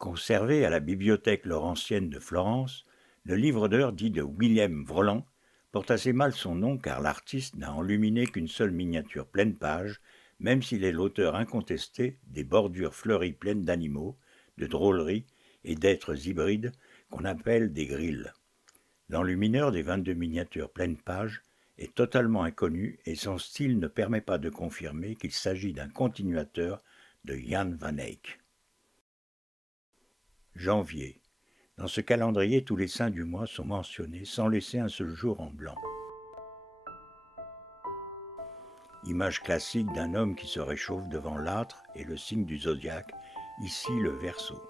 Conservé à la bibliothèque laurentienne de Florence, le livre d'heures dit de William Vrolant porte assez mal son nom car l'artiste n'a enluminé qu'une seule miniature pleine page, même s'il est l'auteur incontesté des bordures fleuries pleines d'animaux, de drôleries et d'êtres hybrides qu'on appelle des grilles. L'enlumineur des 22 miniatures pleine page est totalement inconnu et son style ne permet pas de confirmer qu'il s'agit d'un continuateur de Jan van Eyck. Janvier. Dans ce calendrier, tous les saints du mois sont mentionnés sans laisser un seul jour en blanc. Image classique d'un homme qui se réchauffe devant l'âtre et le signe du zodiaque, ici le Verseau.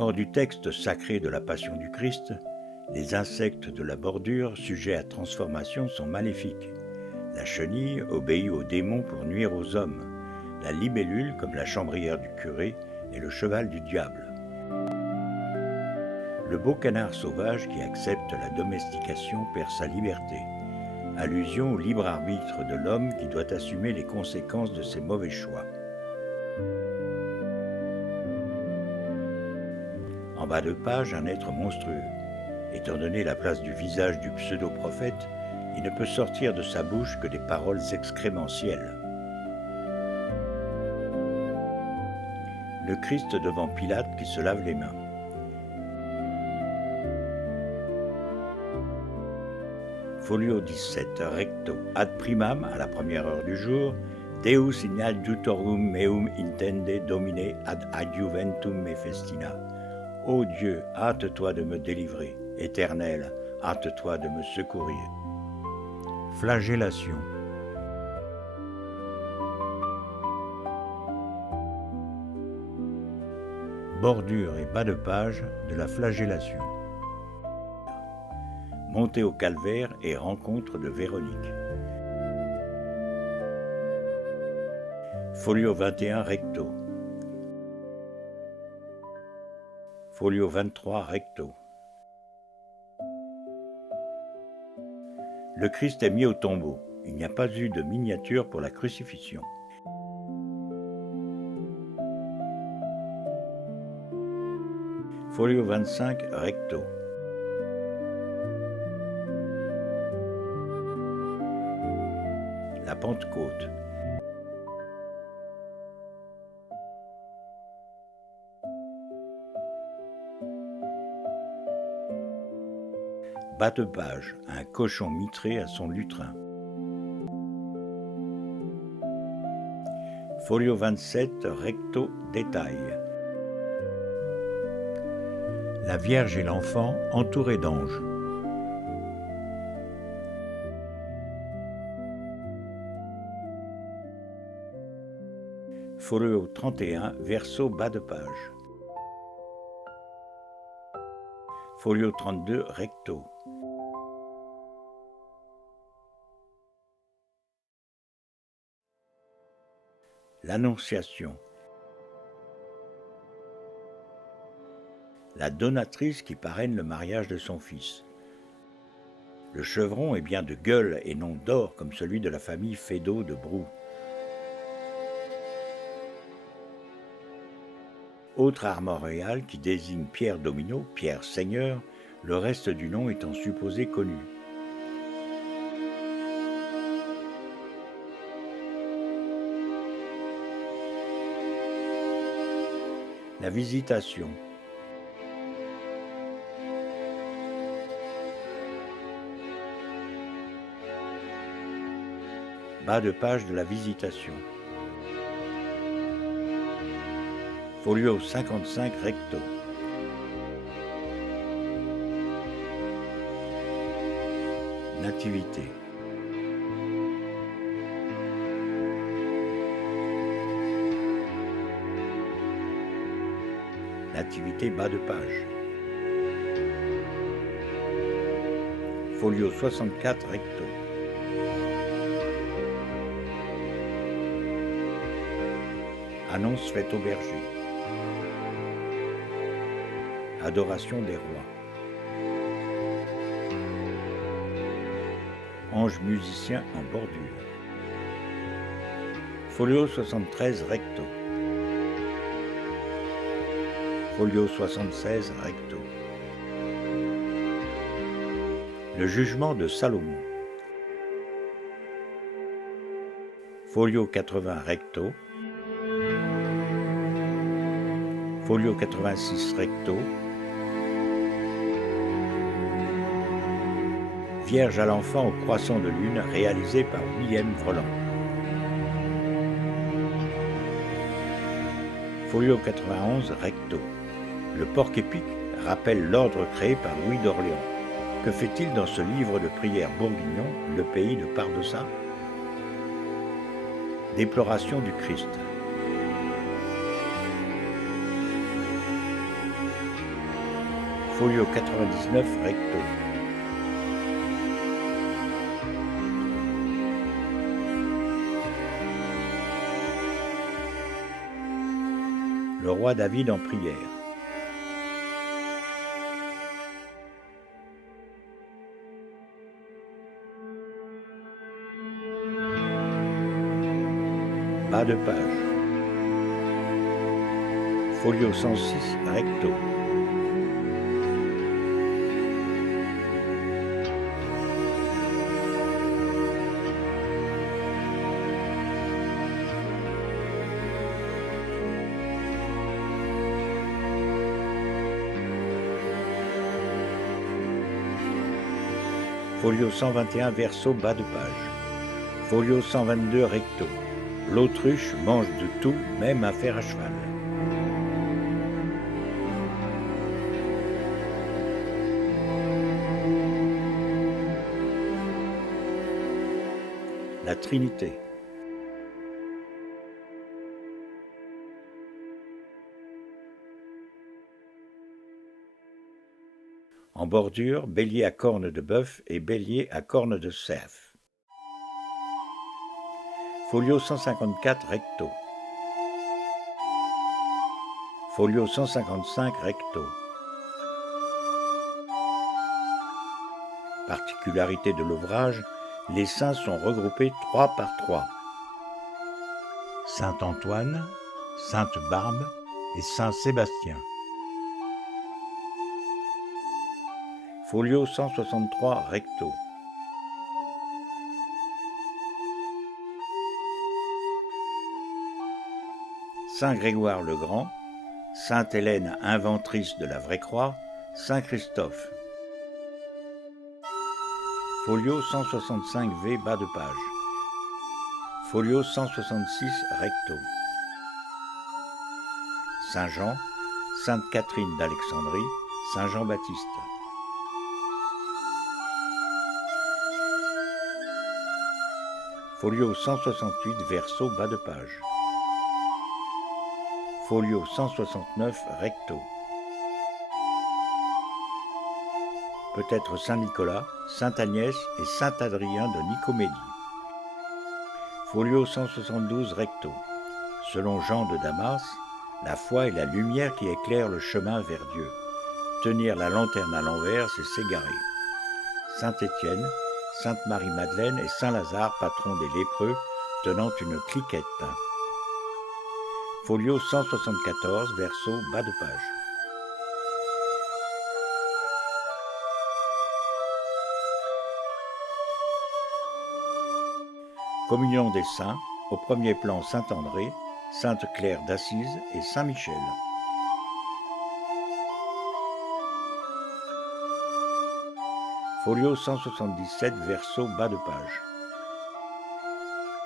Hors du texte sacré de la Passion du Christ, les insectes de la bordure, sujets à transformation, sont maléfiques. La chenille obéit aux démons pour nuire aux hommes. La libellule, comme la chambrière du curé, est le cheval du diable. Le beau canard sauvage qui accepte la domestication perd sa liberté. Allusion au libre arbitre de l'homme qui doit assumer les conséquences de ses mauvais choix. En bas de page, un être monstrueux. Étant donné la place du visage du pseudo-prophète, il ne peut sortir de sa bouche que des paroles excrémentielles. Le Christ devant Pilate qui se lave les mains. Folio 17 recto ad primam à la première heure du jour, Deus in adjutorum meum intende domine ad adjuventum me festina. Ô Dieu, hâte-toi de me délivrer. Éternel, hâte-toi de me secourir. Flagellation. Bordure et bas de page de la flagellation. Montée au calvaire et rencontre de Véronique. Folio 21 recto. Folio 23 recto. Le Christ est mis au tombeau. Il n'y a pas eu de miniature pour la crucifixion. Folio 25 recto. La Pentecôte. Bas de page, un cochon mitré à son lutrin. Folio 27 recto détail. La Vierge et l'enfant entourés d'anges. Folio 31, verso bas de page. Folio 32, recto. L'Annonciation. La donatrice qui parraine le mariage de son fils. Le chevron est bien de gueule et non d'or comme celui de la famille Fédot de Brou. Autre armorial qui désigne Pierre Domino, Pierre Seigneur, le reste du nom étant supposé connu. La Visitation. Bas de page de la Visitation. Folio 55 recto. Nativité. Nativité bas de page. Folio 64 recto. Annonce faite au berger. Adoration des rois. Ange musicien en bordure. Folio 73 recto. Folio 76 recto. Le jugement de Salomon. Folio 80 recto. Folio 86 recto. Vierge à l'enfant au croissant de lune, réalisé par William Vrolant. Folio 91 recto. Le porc-épic rappelle l'ordre créé par Louis d'Orléans. Que fait-il dans ce livre de prières bourguignon, le pays de Pardossa? Déploration du Christ. Folio 99 recto. Le roi David en prière. Bas de page. Folio 106 recto. Folio 121 verso bas de page. Folio 122 recto. L'autruche mange de tout, même à faire à cheval. La Trinité. En bordure, bélier à cornes de bœuf et bélier à cornes de cerf. Folio 154 recto. Folio 155 recto. Particularité de l'ouvrage, les saints sont regroupés 3 par 3. Saint Antoine, Sainte Barbe et Saint Sébastien. Folio 163 recto. Saint Grégoire le Grand, Sainte Hélène inventrice de la vraie croix, Saint Christophe. Folio 165V bas de page. Folio 166 recto. Saint Jean, Sainte Catherine d'Alexandrie, Saint Jean-Baptiste. Folio 168, verso, bas de page. Folio 169, recto. Peut-être Saint-Nicolas, Sainte-Agnès et Saint-Adrien de Nicomédie. Folio 172, recto. Selon Jean de Damas, la foi est la lumière qui éclaire le chemin vers Dieu. Tenir la lanterne à l'envers, c'est s'égarer. Saint-Étienne, Sainte-Marie-Madeleine et Saint-Lazare, patron des lépreux, tenant une cliquette. Folio 174, verso, bas de page. Communion des saints, au premier plan Saint-André, Sainte-Claire d'Assise et Saint-Michel. Folio 177, verso, bas de page.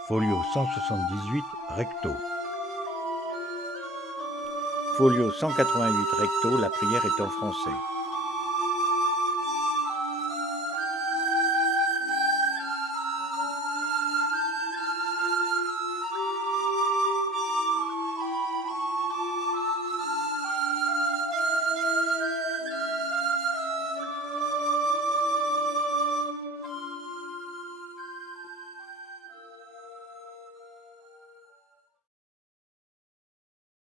Folio 178, recto. Folio 188, recto, la prière est en français.